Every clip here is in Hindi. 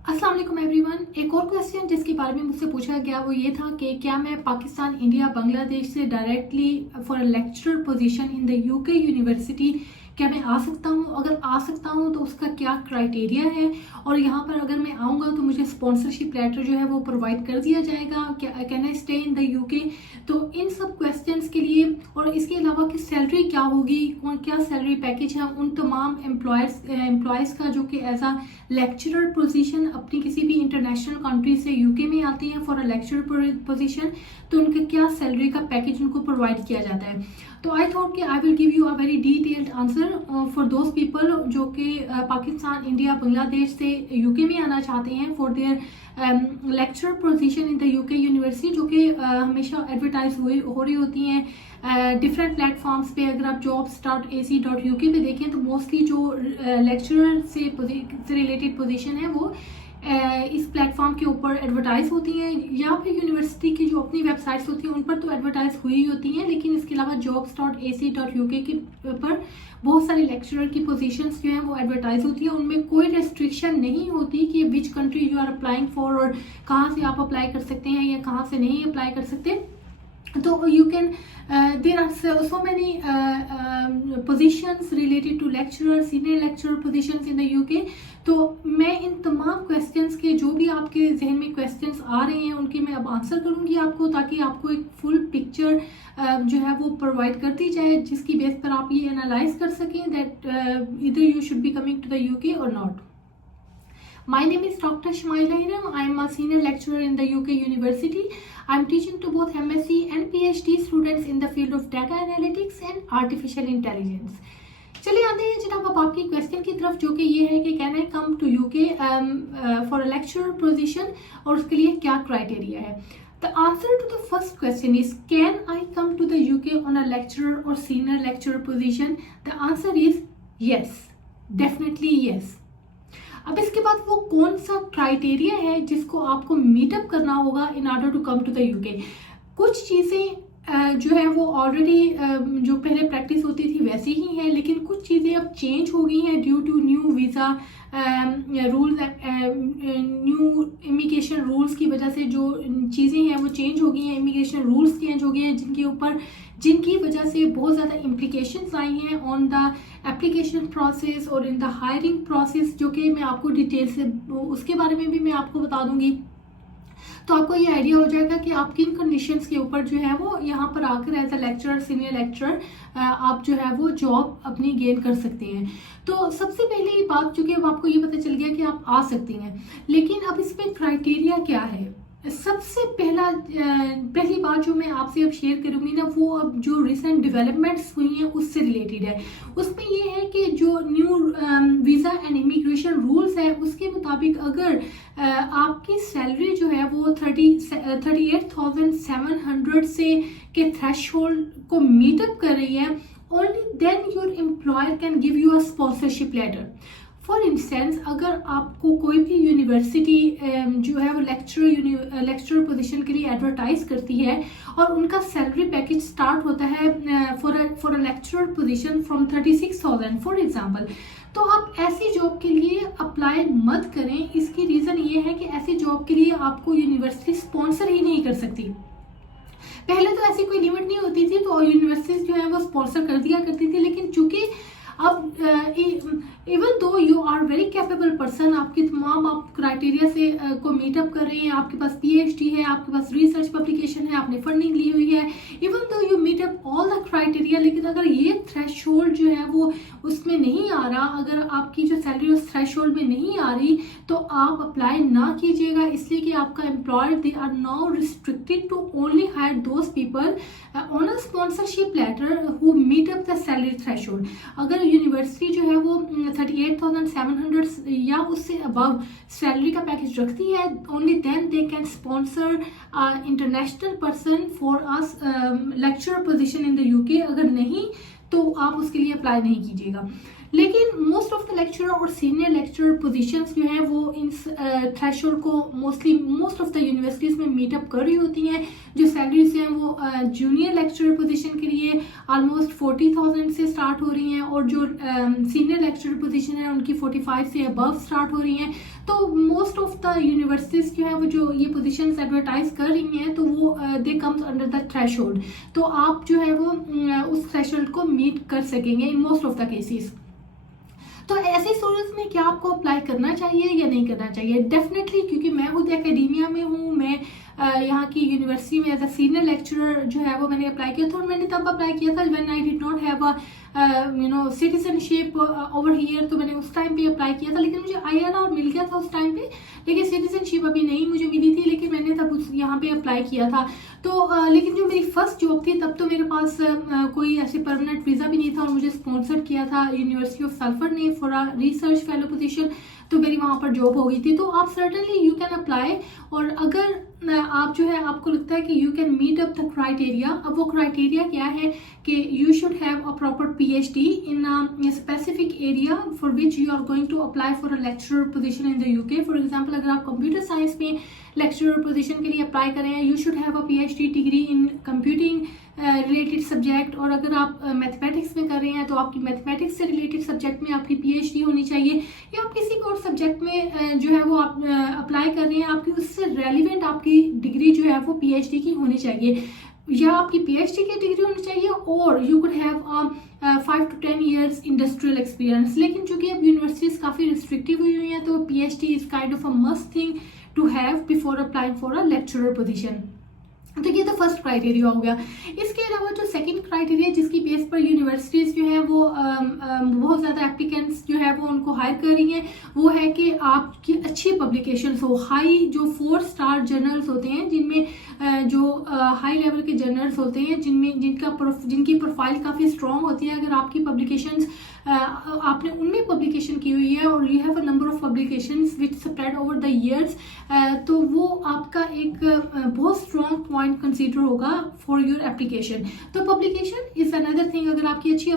अस्सलाम वालेकुम एवरीवन। एक और क्वेश्चन जिसके बारे में मुझसे पूछा गया वो ये था कि क्या मैं पाकिस्तान, इंडिया, बांग्लादेश से directly for a lecturer position in the UK university क्या मैं आ सकता हूँ? अगर आ सकता हूँ तो उसका क्या क्राइटेरिया है, और यहाँ पर अगर मैं आऊँगा तो मुझे स्पॉन्सरशिप लेटर जो है वो प्रोवाइड कर दिया जाएगा? क्या can I stay in the UK? तो इन सब क्वेश्चंस के लिए, और इसके अलावा कि सैलरी क्या होगी और क्या सैलरी पैकेज है उन तमाम एम्प्लॉयज़ का जो कि एज अ लेक्चरर पोजीशन अपनी किसी भी इंटरनेशनल कंट्री से यूके में आते हैं फॉर अ लेक्चरर पोजीशन, तो उनका क्या सैलरी का पैकेज उनको प्रोवाइड किया जाता है। तो आई थॉट कि I will give you a very detailed answer for those people जो कि पाकिस्तान, इंडिया, बांग्लादेश से यूके में आना चाहते हैं for their lecture position in the UK university, जो कि हमेशा एडवर्टाइज हो रही होती हैं डिफरेंट प्लेटफॉर्म्स पे। अगर आप jobs.ac.uk पे देखें तो मोस्टली जो लेक्चरर से रिलेटेड पोजीशन है वो इस प्लेटफॉर्म के ऊपर एडवर्टाइज होती हैं, या फिर यूनिवर्सिटी की जो अपनी वेबसाइट्स होती हैं उन पर तो एडवर्टाइज हुई होती हैं, लेकिन इसके अलावा jobs.ac.uk के पर बहुत सारी लेक्चरर की पोजीशंस जो हैं वो एडवर्टाइज होती है। उनमें कोई रेस्ट्रिक्शन नहीं होती कि which country you are applying for, और कहाँ से आप अप्लाई कर सकते हैं या कहाँ से नहीं अप्लाई कर सकते। तो you can there are so many positions related to lecturer, senior lecturer positions in the UK. तो मैं इन तमाम क्वेश्चंस के, जो भी आपके जहन में क्वेश्चंस आ रहे हैं उनके मैं अब आंसर करूंगी आपको, ताकि आपको एक फुल पिक्चर जो है वो प्रोवाइड कर दी जाए, जिसकी बेस पर आप ये एनालाइज कर सकें दैट इधर you should be coming to the UK और not. My name is Dr. Shmaila Hiram. I am a senior lecturer in the UK University. I am teaching to both MSc and PhD students in the field of data analytics and artificial intelligence. चलिए आते हैं जनाब अब आपकी क्वेश्चन की तरफ, जो कि ये है कि can I come to UK for a lecturer position, और उसके लिए क्या क्राइटेरिया है। The answer to the first question is, can I come to the UK on a lecturer or senior lecturer position? The answer is yes, definitely yes. अब इसके बाद वो कौन सा क्राइटेरिया है जिसको आपको मीटअप करना होगा in order to come to the UK. कुछ चीज़ें जो है वो ऑलरेडी जो पहले प्रैक्टिस होती थी वैसी ही हैं, लेकिन कुछ चीज़ें अब चेंज हो गई हैं due to new visa rules, new immigration rules की वजह से जो चीज़ें हैं वो चेंज हो गई हैं, इमिग्रेशन रूल्स चेंज हो गए हैं, जिनकी वजह से बहुत ज़्यादा इम्प्लीकेशंस आई हैं ऑन द एप्लीकेशन प्रोसेस और इन द हायरिंग प्रोसेस, जो कि मैं आपको डिटेल से उसके बारे में भी मैं आपको बता दूंगी। तो आपको ये आइडिया हो जाएगा कि आप किन कंडीशंस के ऊपर जो है वो यहाँ पर आकर as a lecturer, senior lecturer आप जो है वो जॉब अपनी गेन कर सकते हैं। तो सबसे पहले ये बात, चूंकि अब आपको ये पता चल गया कि आप आ सकती हैं, लेकिन अब इसमें क्राइटेरिया क्या है। सबसे पहली बात जो मैं आपसे अब शेयर करूंगी ना, वो अब जो रिसेंट डेवलपमेंट्स हुई हैं उससे रिलेटेड है। उसमें ये है कि जो new visa and immigration rules है उसके मुताबिक अगर आपकी सैलरी जो है वो 38,700 से के थ्रेशहोल्ड को मीटअप कर रही है, only then your employer can give you a sponsorship letter. For instance, अगर आपको कोई भी यूनिवर्सिटी जो है वो लेक्चरर पोजीशन के लिए एडवर्टाइज करती है और उनका सैलरी पैकेज स्टार्ट होता है for a lecturer position from 36,000 for example, तो आप ऐसी जॉब के लिए अप्लाई मत करें। इसकी रीज़न ये है कि ऐसी जॉब के लिए आपको यूनिवर्सिटी स्पॉन्सर ही नहीं कर सकती। पहले तो ऐसी कोई लिमिट नहीं होती थी, तो यूनिवर्सिटीज जो है वो स्पॉन्सर कर दिया करती थी, लेकिन चूंकि अब even though you are very capable person, आपकी तमाम आप क्राइटेरिया से को मीटअप कर रहे हैं, आपके पास पीएचडी है, आपके पास रिसर्च पब्लिकेशन है, आपने फंडिंग ली हुई है, even though you meetup all the criteria, लेकिन अगर ये थ्रेशहोल्ड जो है वो उसमें नहीं आ रहा, अगर आपकी जो सैलरी उस थ्रेशहोल्ड में नहीं आ रही, तो आप अप्लाई ना कीजिएगा, इसलिए कि आपका employer they are now restricted to only hire those people on a sponsorship letter who meet up the salary threshold. अगर यूनिवर्सिटी जो है वो 38,700 या उससे अबव सैलरी का पैकेज रखती है, only then they can sponsor international person for us lecturer position in the UK. अगर नहीं तो आप उसके लिए अप्लाई नहीं कीजिएगा। लेकिन मोस्ट ऑफ द लेक्चरर और सीनियर लेक्चरर पोजीशंस जो हैं वो इन थ्रेशोल्ड को मोस्ट ऑफ द यूनिवर्सिटीज़ में मीटअप कर रही होती हैं। जो सैलरीज हैं वो जूनियर लेक्चरर पोजीशन के लिए ऑलमोस्ट 40,000 से स्टार्ट हो रही हैं और जो सीनियर लेक्चरर पोजीशन है उनकी 45 से अबव स्टार्ट हो रही हैं। तो मोस्ट ऑफ द यूनिवर्सिटीज़ जो है वो जो ये पोजीशंस एडवर्टाइज कर रही हैं तो वो they comes under the threshold, तो आप जो है वो उस थ्रेशोल्ड को मीट कर सकेंगे in most of the cases. तो ऐसे स्टूडेंट्स में क्या आपको अप्लाई करना चाहिए या नहीं करना चाहिए? डेफिनेटली, क्योंकि मैं खुद एकेडमिया में हूँ, मैं यहाँ की यूनिवर्सिटी में एज अ सीनियर लेक्चरर जो है वो मैंने अप्लाई किया था और मैंने तब अप्लाई किया था when I did not have a citizenship over here, तो मैंने उस टाइम पे अप्लाई किया था। लेकिन मुझे ILR मिल गया था उस टाइम पे, लेकिन सिटीजनशिप अभी नहीं मुझे मिली थी, लेकिन मैंने तब उस यहाँ पे अप्लाई किया था। तो लेकिन जो मेरी फर्स्ट जॉब थी तब तो मेरे पास कोई ऐसे परमानेंट वीज़ा भी नहीं था और मुझे स्पॉन्सर किया था यूनिवर्सिटी ऑफ सल्फर ने for a research fellow position, तो मेरी वहाँ पर जॉब हो गई थी। तो आप सर्टनली यू कैन अप्लाई, और अगर आप जो है आपको लगता है कि you can meet up the criteria, अब वो क्राइटेरिया क्या है कि you should have a proper PhD in a specific area for which you are going to apply for a lecturer position in the UK। For example, अगर आप कंप्यूटर साइंस में लेक्चरर पोजीशन के लिए अप्लाई कर रहे हैं, you should have a PhD degree in computing related subject, और अगर आप मैथमेटिक्स में कर रहे हैं तो आपकी मैथमेटिक्स से रिलेटेड सब्जेक्ट में आपकी PhD होनी चाहिए, या आप किसी भी और सब्जेक्ट में जो है वो आप अप्लाई कर रहे हैं, आपकी उससे रेलिवेंट आपकी डिग्री जो है वो PhD की होनी चाहिए, या आपकी PhD की डिग्री होनी चाहिए, और you could have 5 to 10 years industrial experience. लेकिन चूंकि अब यूनिवर्सिटीज काफ़ी रिस्ट्रिक्टिव हुई हैं तो PhD is kind of a must thing to have before applying for a lecturer position. तो ये तो फर्स्ट क्राइटेरिया हो गया। इसके अलावा जो सेकंड क्राइटेरिया जिसकी बेस पर यूनिवर्सिटीज़ जो है वो बहुत ज़्यादा एप्लीकेंट्स जो है वो उनको हायर कर रही हैं, वो है कि आपकी अच्छी पब्लिकेशंस हो, हाई जो 4 स्टार जर्नल्स होते हैं, जिनमें जो हाई लेवल के जर्नल्स होते हैं, जिनकी प्रोफाइल काफ़ी स्ट्रॉन्ग होती है। अगर आपकी पब्लिकेशंस आपने उनमें पब्लिकेशन की हुई है और you have a number of publications which spread over the years, तो वो आपका एक बहुत स्ट्रॉन्ग पॉइंट कंसीडर होगा फॉर योर एप्लीकेशन। तो पब्लिकेशन इज अनदर थिंग। अगर आपकी अच्छी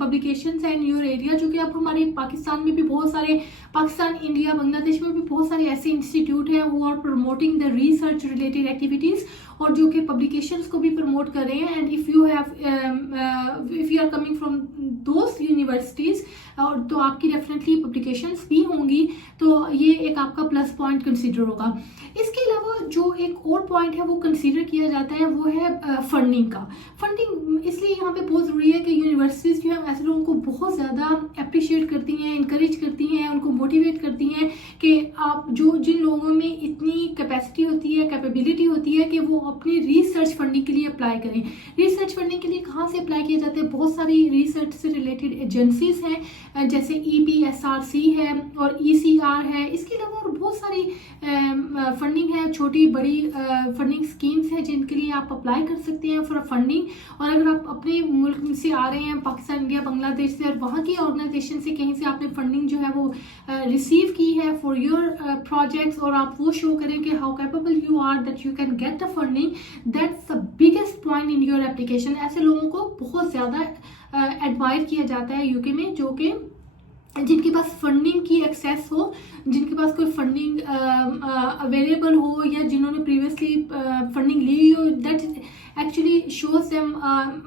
पब्लिकेशंस है इन योर एरिया, जो कि अब हमारे पाकिस्तान में भी बहुत सारे, पाकिस्तान, इंडिया, बांग्लादेश में भी बहुत सारे ऐसे इंस्टीट्यूट हैं who are promoting the research related activities, और जो कि पब्लिकेशंस को भी प्रमोट कर रहे हैं। And if you are coming from those universities, और तो आपकी डेफिनेटली पब्लिकेशंस भी होंगी, तो ये एक आपका प्लस पॉइंट कंसीडर होगा। इसके अलावा जो एक और पॉइंट है वो कंसीडर किया जाता है वो है फंडिंग का। फंडिंग इसलिए यहाँ पे बहुत ज़रूरी है कि यूनिवर्सिटीज़ जो है ऐसे लोगों को बहुत ज़्यादा अप्रिशिएट करती हैं, इंकरेज करती हैं, उनको मोटिवेट करती हैं कि आप जिन लोगों में इतनी कैपेसिटी होती है, कैपेबिलिटी होती है कि वो अपनी रिसर्च फंडिंग के लिए अप्लाई करें। रिसर्च फंडिंग के लिए कहाँ से अप्लाई किए जाते हैं? बहुत सारी रिसर्च से रिलेटेड एजेंसीज हैं, जैसे EPSRC है और ECR है। इसके अलावा और बहुत सारी फंडिंग है, छोटी बड़ी फंडिंग स्कीम्स हैं जिनके लिए आप अप्लाई कर सकते हैं फॉर फंडिंग। और अगर आप अपने मुल्क से आ रहे हैं, पाकिस्तान, इंडिया, बांग्लादेश से, और वहाँ की ऑर्गेनाइजेशन से कहीं से आपने फंडिंग जो है वो रिसीव की है फॉर योर प्रोजेक्ट्स, और आप वो शो करें कि how capable you are that you can get the funding, that's the biggest point in your application. ऐसे लोगों को बहुत ज़्यादा एडवाइज किया जाता है UK में, जो कि जिनके पास फंडिंग की एक्सेस हो, जिनके पास कोई फंडिंग अवेलेबल हो, या जिन्होंने प्रीवियसली फंडिंग ली हो, that actually shows them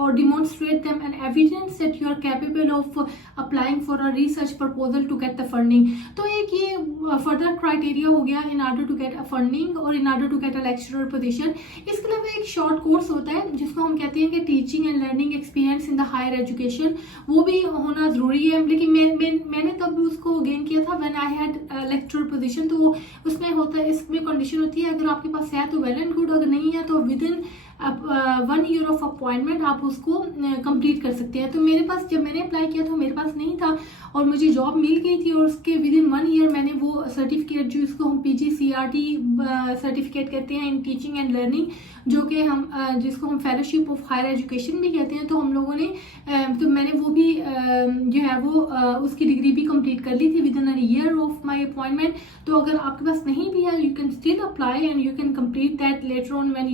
or demonstrate them an evidence that you are capable of applying for a research proposal to get the funding। तो एक ये further criteria हो गया in order to get a funding और in order to get a lecturer position। इसके अलावा एक short course होता है जिसको हम कहते हैं कि teaching and learning experience in the higher education, वो भी होना ज़रूरी है। लेकिन मैंने तब उसको गेन किया था when I had lecturer position। तो उसमें होता है, इसमें कंडीशन होती है अगर आपके पास है तो well and good, अगर नहीं है तो within 1 year ऑफ अपॉइंटमेंट आप उसको कंप्लीट कर सकते हैं। तो मेरे पास, जब मैंने अप्लाई किया तो मेरे पास नहीं था और मुझे जॉब मिल गई थी, और उसके विदिन 1 ईयर मैंने वो सर्टिफिकेट, जो इसको हम PGCRT सर्टिफिकेट कहते हैं इन टीचिंग एंड लर्निंग, जो कि हम जिसको हम फेलोशिप ऑफ हायर एजुकेशन भी कहते हैं, तो हम लोगों ने तो मैंने वो भी जो है वो उसकी डिग्री भी कंप्लीट कर ली थी within a year of my appointment. तो अगर आपके पास नहीं भी है, you can still apply and you can complete that later on when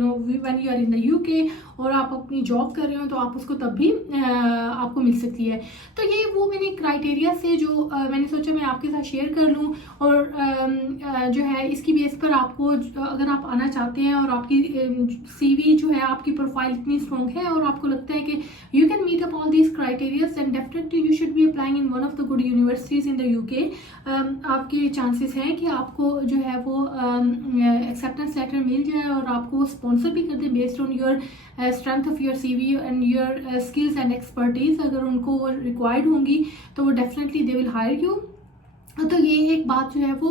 when you are in the UK और आप अपनी जॉब कर रहे हो तो आप उसको तब भी आपको मिल सकती है। तो ये वो मैंने क्राइटेरिया से जो मैंने सोचा मैं आपके साथ शेयर कर लूँ, और जो है इसकी बेस पर आपको अगर आप आना चाहते हैं और आपकी CV जो है, आपकी प्रोफाइल इतनी स्ट्रॉन्ग है और आपको लगता है कि you can meet up all these criterias, and definitely you should be applying in one of the good universities in the UK. आपके चांसेस हैं कि आपको जो है वो एक्सेप्टेंस लेटर मिल जाए और आपको स्पॉन्सर भी कर दे based on your strength of your CV and your skills and expertise. अगर उनको वो रिक्वायर्ड होंगी तो वो definitely they will hire you. तो ये एक बात जो है वो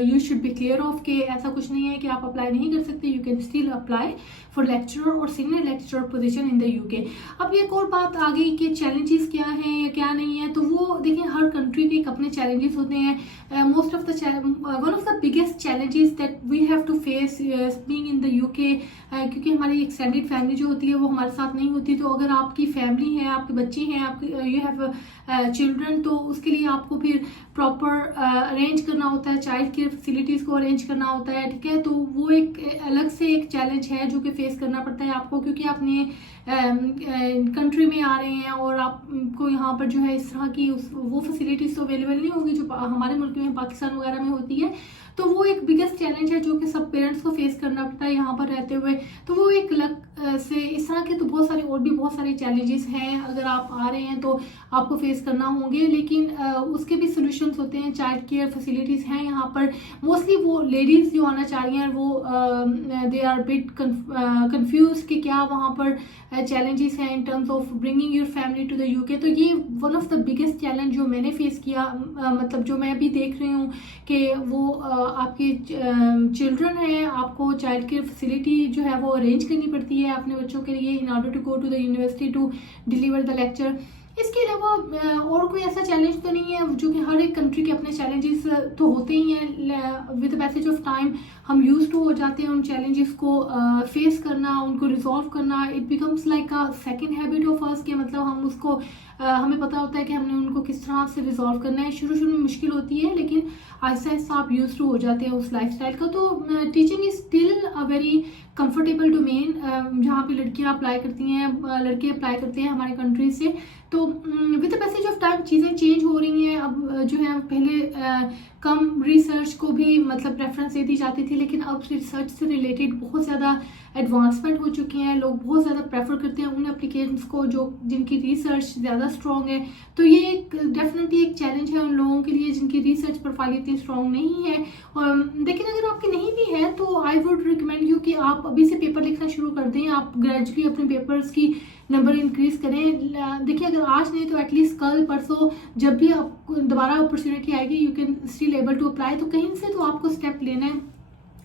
you should be clear of कि ऐसा कुछ नहीं है कि आप अप्लाई नहीं कर सकते, you can still apply for lecturer और senior lecturer position in the UK. अब एक और बात आ गई कि चैलेंजेस क्या हैं या क्या नहीं है, तो वो देखिए हर कंट्री के एक अपने चैलेंजेस होते हैं। Most of the one of the biggest challenges that we have to face being in the UK, क्योंकि हमारी एक्सटेंडेड फैमिली जो होती है वो हमारे साथ नहीं होती। तो अगर आपकी फैमिली है, आपके बच्चे हैं, आपके यू हैव चिल्ड्रन, तो उसके लिए आपको फिर प्रॉपर अरेंज करना होता है, चाइल्ड केयर फैसिलिटीज़ को अरेंज करना होता है, ठीक है। तो वो एक अलग से एक चैलेंज है जो कि फेस करना पड़ता है आपको, क्योंकि अपने कंट्री में आ रहे हैं और आपको यहाँ पर जो है इस तरह की वो फैसिलिटीज़ तो अवेलेबल नहीं होगी जो हमारे मुल्क में, पाकिस्तान वगैरह में होती है। तो वो एक बिगेस्ट चैलेंज है जो कि सब पेरेंट्स को फेस करना पड़ता है यहाँ पर रहते हुए। तो वो एक अलग से इस तरह के तो बहुत सारे और भी बहुत सारे चैलेंजेस हैं, अगर आप आ रहे हैं तो आपको फेस करना होंगे, लेकिन उसके भी सोल्यूशंस होते हैं। चाइल्ड केयर फैसिलिटीज़ हैं यहाँ पर। मोस्टली वो लेडीज़ जो आना चाह रही हैं वो दे आर बिट कंफ्यूज कि क्या वहाँ पर चैलेंजेस हैं in terms of bringing your family to the UK. तो ये one of the biggest challenge जो मैंने फेस किया, मतलब जो मैं अभी देख रही हूँ कि वो आपके चिल्ड्रन हैं, आपको चाइल्ड केयर फैसिलिटी जो है वो अरेंज करनी पड़ती है अपने बच्चों के लिए in order to go to the university to deliver the lecture. इसके अलावा और कोई ऐसा चैलेंज तो नहीं है, जो कि हर एक कंट्री के अपने चैलेंजेस तो होते ही हैं। With the passage of time हम यूज टू हो जाते हैं उन चैलेंजेस को फेस करना, उनको रिजॉल्व करना। It becomes like a second habit of us, कि मतलब हम उसको हमें पता होता है कि हमने उनको किस तरह से रिजॉल्व करना है। शुरू में मुश्किल होती है, लेकिन आहिस्ता आहिस्ता आप यूज टू हो जाते हैं उस लाइफस्टाइल का। तो teaching is still a very comfortable domain, जहाँ पे लड़कियाँ अप्लाई करती हैं, लड़के अप्लाई करते हैं हमारे कंट्री से। तो with the passage of time चीज़ें चेंज हो रही हैं। अब जो है पहले कम रिसर्च को भी मतलब प्रेफरेंस दे दी जाती थी, लेकिन अब रिसर्च से रिलेटेड बहुत ज़्यादा एडवांसमेंट हो चुकी हैं। लोग बहुत ज़्यादा प्रेफर करते हैं उन एप्लीकेशंस को जो जिनकी रिसर्च ज़्यादा स्ट्रॉन्ग है। तो ये एक डेफिनेटली एक चैलेंज है उन लोगों के लिए जिनकी रिसर्च प्रोफाइल इतनी स्ट्रॉन्ग नहीं है। लेकिन अगर आपकी नहीं भी है तो आई वुड रिकमेंड यू कि आप अभी से पेपर लिखना शुरू कर दें। आप ग्रेजुअली अपने पेपर्स की नंबर इंक्रीज करें। देखिए अगर आज नहीं तो एटलीस्ट कल परसों जब भी आपको दोबारा अपॉर्चुनिटी आएगी, you can still able to apply. तो कहीं से तो आपको स्टेप लेना है।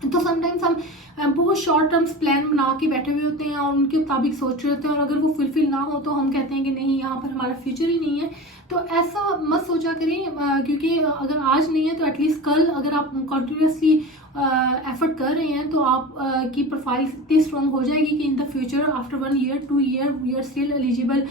तो समटाइम्स हम बहुत शॉर्ट टर्म्स प्लान बना के बैठे हुए होते हैं और उनके मुताबिक सोच रहे होते हैं, और अगर वो फुलफिल ना हो तो हम कहते हैं कि नहीं, यहाँ पर हमारा फ्यूचर ही नहीं है। तो ऐसा मत सोचा करें, क्योंकि अगर आज नहीं है तो एटलीस्ट कल अगर आप कंटिन्यूसली एफर्ट कर रहे हैं तो आप की प्रोफाइल इतनी स्ट्रॉन्ग हो जाएगी कि in the future after 1 year 2 year we are still eligible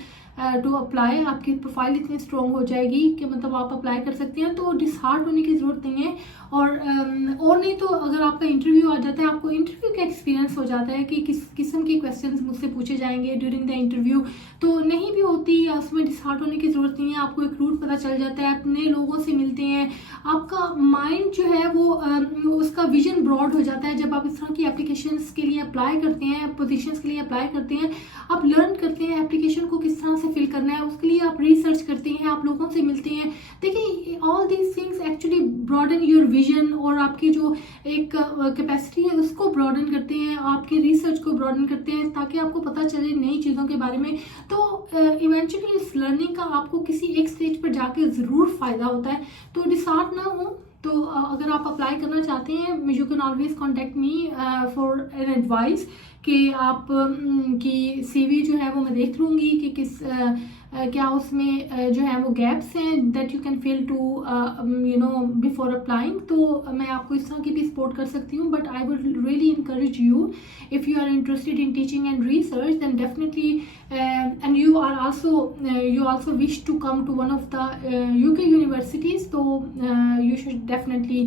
to apply. आपकी प्रोफाइल इतनी स्ट्रॉन्ग हो जाएगी कि मतलब आप अप्लाई कर सकते हैं। तो डिसहार्ट होने की ज़रूरत नहीं है। और नहीं तो अगर आपका इंटरव्यू आ जाता है, आपको इंटरव्यू का एक्सपीरियंस हो जाता है कि किस किस्म के क्वेश्चंस मुझसे पूछे जाएंगे ड्यूरिंग द इंटरव्यू, तो नहीं भी होती, उसमें डिसहार्ट होने की ज़रूरत नहीं है। आपको एक रूट पता चल जाता है, अपने लोगों से मिलते हैं, आपका माइंड जो है वो उसका विजन ब्रॉड हो जाता है। जब आप इस तरह की एप्लीकेशंस के लिए अप्लाई करते हैं, पोजीशंस के लिए अप्लाई करते हैं, आप लर्न करते हैं एप्लीकेशन को किस तरह से फिल करना है, उसके लिए आप रिसर्च करते हैं, आप लोगों से मिलते हैं। देखिए all these things actually broaden your vision, और आपकी जो एक कैपेसिटी है उसको ब्रॉडन करते हैं, आपके रिसर्च को ब्रॉडन करते हैं, ताकि आपको पता चले नई चीज़ों के बारे में। तो इवेंचुअली इस लर्निंग का आपको किसी एक स्टेज पर जाके ज़रूर फ़ायदा होता है। तो डिसहार्ट ना हो। तो अगर आप अप्लाई करना चाहते हैं, you can always contact me for an advice कि आप की CV जो है वो मैं देख लूँगी कि किस क्या उसमें जो है वो गैप्स हैं that you can fill to before applying. तो मैं आपको इस तरह की भी सपोर्ट कर सकती हूँ। But I would really encourage you, if you are interested in teaching and research, then definitely and you also wish to come to one of the UK universities, so you should definitely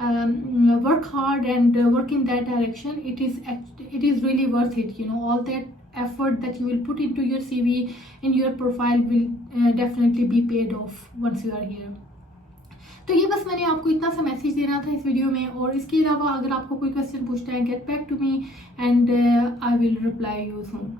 work hard and work in that direction, it is really worth it. All that effort that you will put into your CV, in your profile, will definitely be paid off once you are here. तो ये बस मैंने आपको इतना सा मैसेज देना था इस वीडियो में, और इसके अलावा अगर आपको कोई क्वेश्चन पूछना है, get back to me and I will reply you soon.